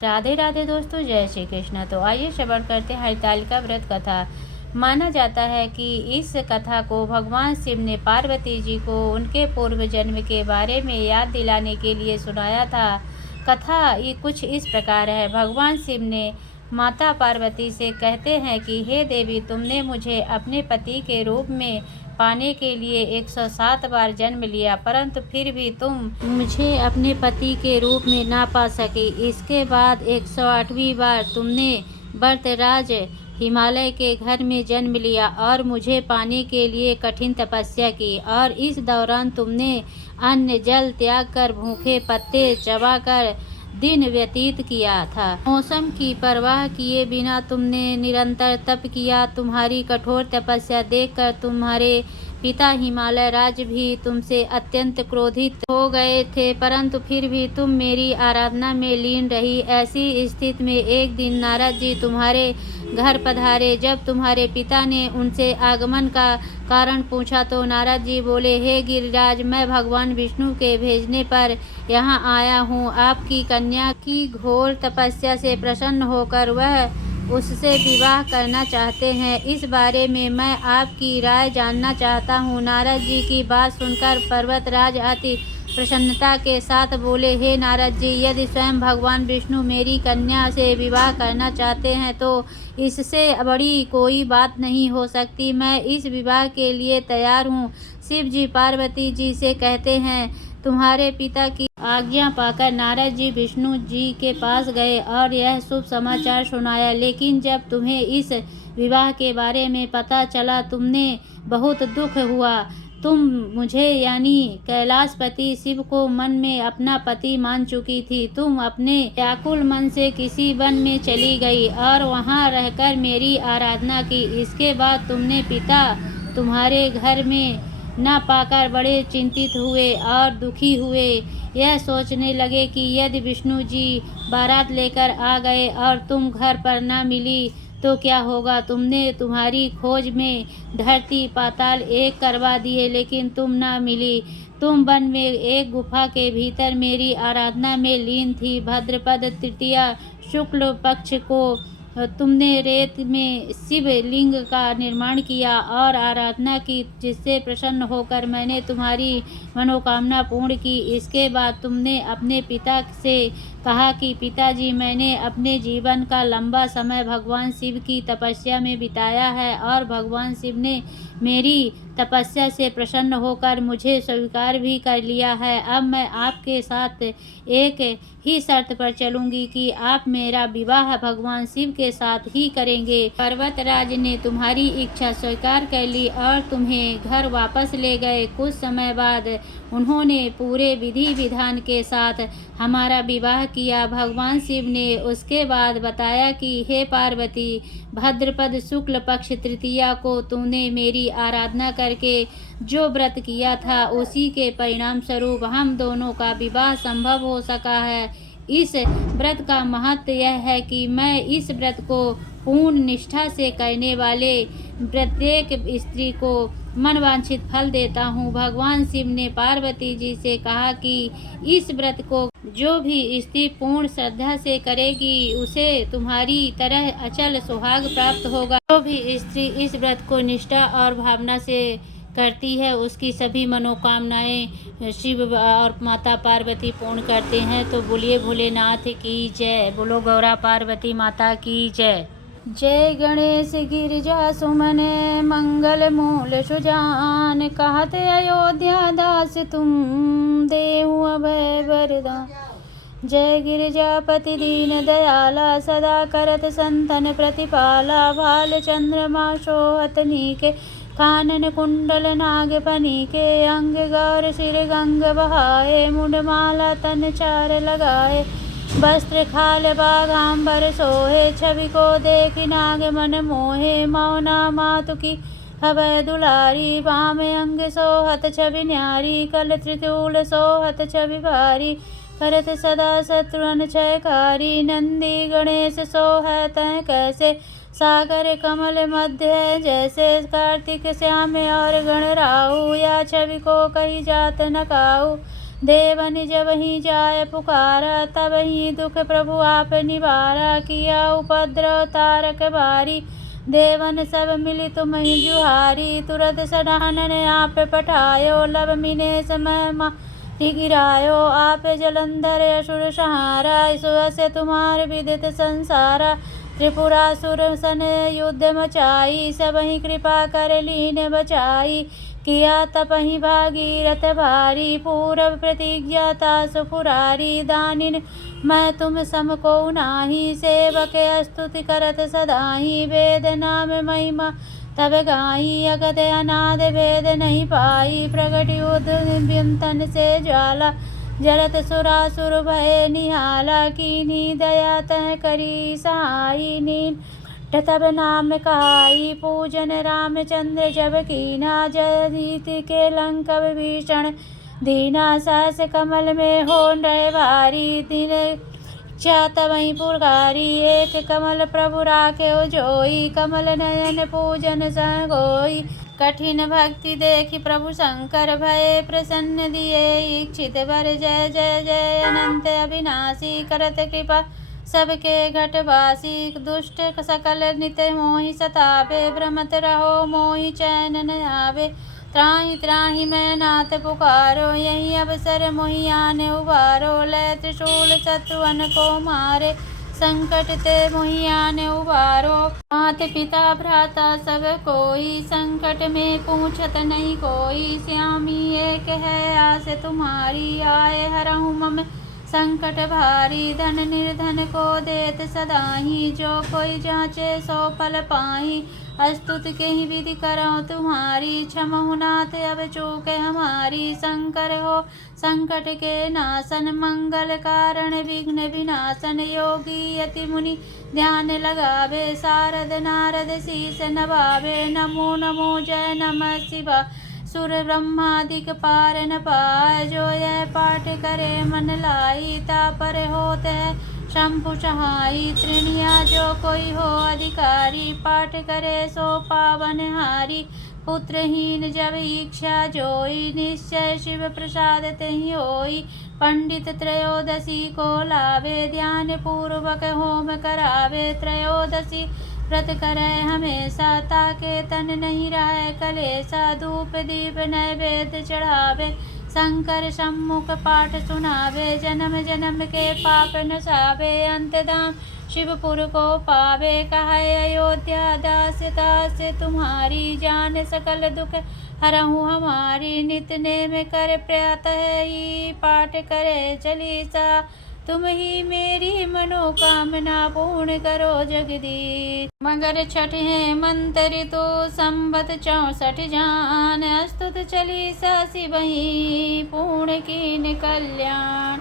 राधे राधे दोस्तों, जय श्री कृष्ण। तो आइए श्रवण करते हैं हरितालिका व्रत कथा। माना जाता है कि इस कथा को भगवान शिव ने पार्वती जी को उनके पूर्व जन्म के बारे में याद दिलाने के लिए सुनाया था। कथा ये कुछ इस प्रकार है। भगवान शिव ने माता पार्वती से कहते हैं कि हे देवी, तुमने मुझे अपने पति के रूप में पाने के लिए 107 बार जन्म लिया, परंतु फिर भी तुम मुझे अपने पति के रूप में ना पा सके। इसके बाद 108वीं बार तुमने बर्तराज हिमालय के घर में जन्म लिया और मुझे पाने के लिए कठिन तपस्या की, और इस दौरान तुमने अन्न जल त्याग कर भूखे पत्ते चबाकर दिन व्यतीत किया था। मौसम की परवाह किए बिना तुमने निरंतर तप किया। तुम्हारी कठोर तपस्या देखकर तुम्हारे पिता हिमालय राज भी तुमसे अत्यंत क्रोधित हो गए थे, परंतु फिर भी तुम मेरी आराधना में लीन रही। ऐसी स्थिति में एक दिन नारद जी तुम्हारे घर पधारे। जब तुम्हारे पिता ने उनसे आगमन का कारण पूछा तो नारद जी बोले, हे गिरिराज, मैं भगवान विष्णु के भेजने पर यहाँ आया हूँ। आपकी कन्या की घोर तपस्या से प्रसन्न होकर वह उससे विवाह करना चाहते हैं। इस बारे में मैं आपकी राय जानना चाहता हूँ। नारद जी की बात सुनकर पर्वतराज अति प्रसन्नता के साथ बोले, हे नारद जी, यदि स्वयं भगवान विष्णु मेरी कन्या से विवाह करना चाहते हैं तो इससे बड़ी कोई बात नहीं हो सकती। मैं इस विवाह के लिए तैयार हूँ। शिव जी पार्वती जी से कहते हैं, तुम्हारे पिता की आज्ञा पाकर नारद जी विष्णु जी के पास गए और यह शुभ समाचार सुनाया। लेकिन जब तुम्हें इस विवाह के बारे में पता चला, तुमने बहुत दुख हुआ। तुम मुझे यानी कैलाशपति शिव को मन में अपना पति मान चुकी थी। तुम अपने व्याकुल मन से किसी वन में चली गई और वहां रहकर मेरी आराधना की। इसके बाद तुमने पिता तुम्हारे घर में न पाकर बड़े चिंतित हुए और दुखी हुए। यह सोचने लगे कि यदि विष्णु जी बारात लेकर आ गए और तुम घर पर न मिली तो क्या होगा। तुमने तुम्हारी खोज में धरती पाताल एक करवा दिए, लेकिन तुम न मिली। तुम वन में एक गुफा के भीतर मेरी आराधना में लीन थी। भाद्रपद तृतीया शुक्ल पक्ष को तुमने रेत में शिव लिंग का निर्माण किया और आराधना की, जिससे प्रसन्न होकर मैंने तुम्हारी मनोकामना पूर्ण की। इसके बाद तुमने अपने पिता से कहा कि पिताजी, मैंने अपने जीवन का लंबा समय भगवान शिव की तपस्या में बिताया है और भगवान शिव ने मेरी तपस्या से प्रसन्न होकर मुझे स्वीकार भी कर लिया है। अब मैं आपके साथ एक ही शर्त पर चलूंगी कि आप मेरा विवाह भगवान शिव के साथ ही करेंगे। पर्वतराज ने तुम्हारी इच्छा स्वीकार कर ली और तुम्हें घर वापस ले गए। कुछ समय बाद उन्होंने पूरे विधि विधान के साथ हमारा विवाह किया। भगवान शिव ने उसके बाद बताया कि हे पार्वती, भाद्रपद शुक्ल पक्ष तृतीया को तूने मेरी आराधना करके जो व्रत किया था, उसी के परिणाम स्वरूप हम दोनों का विवाह संभव हो सका है। इस व्रत का महत्व यह है कि मैं इस व्रत को पूर्ण निष्ठा से करने वाले प्रत्येक स्त्री को मनवांछित फल देता हूँ। भगवान शिव ने पार्वती जी से कहा कि इस व्रत को जो भी स्त्री पूर्ण श्रद्धा से करेगी, उसे तुम्हारी तरह अचल सुहाग प्राप्त होगा। जो भी स्त्री इस व्रत को निष्ठा और भावना से करती है, उसकी सभी मनोकामनाएं शिव और माता पार्वती पूर्ण करते हैं। तो बोलिए भोलेनाथ की जय, बोलो गौरा पार्वती माता की जय। जय गणेश गिरिजा सुमन मंगल मूल सुजान, कहते अयोध्या दास तुम देहु अभय वरदान। जय गिरिजापति दीन दयाला, सदा करत संतन प्रतिपाला। भाल चंद्रमा शोहत नीके, कानन कुंडल नाग फनी के। अंग गौर सिर गंग बहाए, मुंडमाला तन चार लगाए। वस्त्र खाल बाघांबर सोहे, छवि को देख नाग मन मोहे। मौना मातु की हवै दुलारी, वाम अंग सोहत छवि न्यारी। कल त्रिशूल सोहत छवि भारी, करत सदा शत्रुन क्षयकारी। नंदी गणेश सोहत कैसे, सागर कमल मध्य जैसे। कार्तिक श्याम और गणराहु, या छवि को कही जात न काहू। देवन जब ही जाय पुकारा, तब ही दुख प्रभु आप निवारा। किया उपद्रव तारक बारी, देवन सब मिली तुम ही जुहारी। तुरत सडानन आप पठायो, लब मिने समय गिरायो। आप जलंधर असुर सहारा, सुअस तुम्हार विदित संसारा। त्रिपुरासुर सन युद्ध मचाई, सब ही कृपा कर लीन बचाई। किया तपहि भागीरथ भारी, पूरब प्रतिज्ञाता सुपुरारी। दानिन मैं तुम सम को नाही, सेवक स्तुति करत सदाही। वेद नाम महिमा तब गाई, अगत अनाद भेद नहीं पाई। प्रगट युद्ध से ज्वाला, जरत सुरासुर भय निहाला। कीन्ही दया तह करी सहाई, नीन तब नाम कहाई। पूजन रामचंद्र जब कीना, जयदीत के लंक विभीषण दीना। सहस कमल में हो रहे भारी, दिन चात वही पुरकारी। एक कमल प्रभु राखे जोई, कमल नयन पूजन सह गोई। कठिन भक्ति देखी प्रभु शंकर, भय प्रसन्न दिए इच्छित वर। जय जय जय अनंत अविनाशी, करत कृपा सबके घटवासी। दुष्ट सकल नित मोहि सतावे, भ्रमत रहो मोहि चैन न आवे। त्राहि त्राहि मैं नाथ पुकारो, यही अवसर मोहि आने उबारो। लय त्रिशूल शत्रुअन को मारे, संकट ते मोहि आने उबारो। मात पिता भ्राता सब कोई, संकट में पूछत नहीं कोई। श्यामी एक है आस तुम्हारी, आए हरहु मम संकट भारी। धन निर्धन को देत सदाही, जो कोई जांचे सो फल पाही। अस्तुत के ही विधि करो तुम्हारी, क्षमहु नाथ अब चूक हमारी। शंकर हो संकट के नाशन, मंगल कारण विघ्न विनाशन। योगी यति मुनि ध्यान लगावे, सारद नारद शीस नवावे। नमो नमो जय नमः शिवाय, सुर ब्रह्मादिक पार न पाए। जो यह पाठ करे मन लाई, तापर होत है शंभु सहाई। त्रिणिया जो कोई हो अधिकारी, पाठ करे सो पावन हारी। पुत्रहीन जब इच्छा जोई, निश्चय शिव प्रसाद तहि होई। पंडित त्रयोदशी को लावे, ध्यान पूर्वक होम करावे। त्रयोदशी व्रत करे हमेशा, ताके तन नहीं रहे कलेसा। धूप दीप नैवेद्य चढ़ावे, शंकर सम्मुख पाठ सुनावे। जन्म जन्म के पाप नसावे, अंतधाम शिवपुर को पावे। कहे अयोध्या दास दास तुम्हारी, जान सकल दुख हरहु हमारी। नित नेम कर प्रातः ही, पाठ करे चालीसा। तुम ही मेरी मनोकामना पूर्ण करो जगदीश। मगर छठ है मंत्र तो संबत 64 जान, अस्तुत चालीसा शिवहि पूर्ण कीन कल्याण।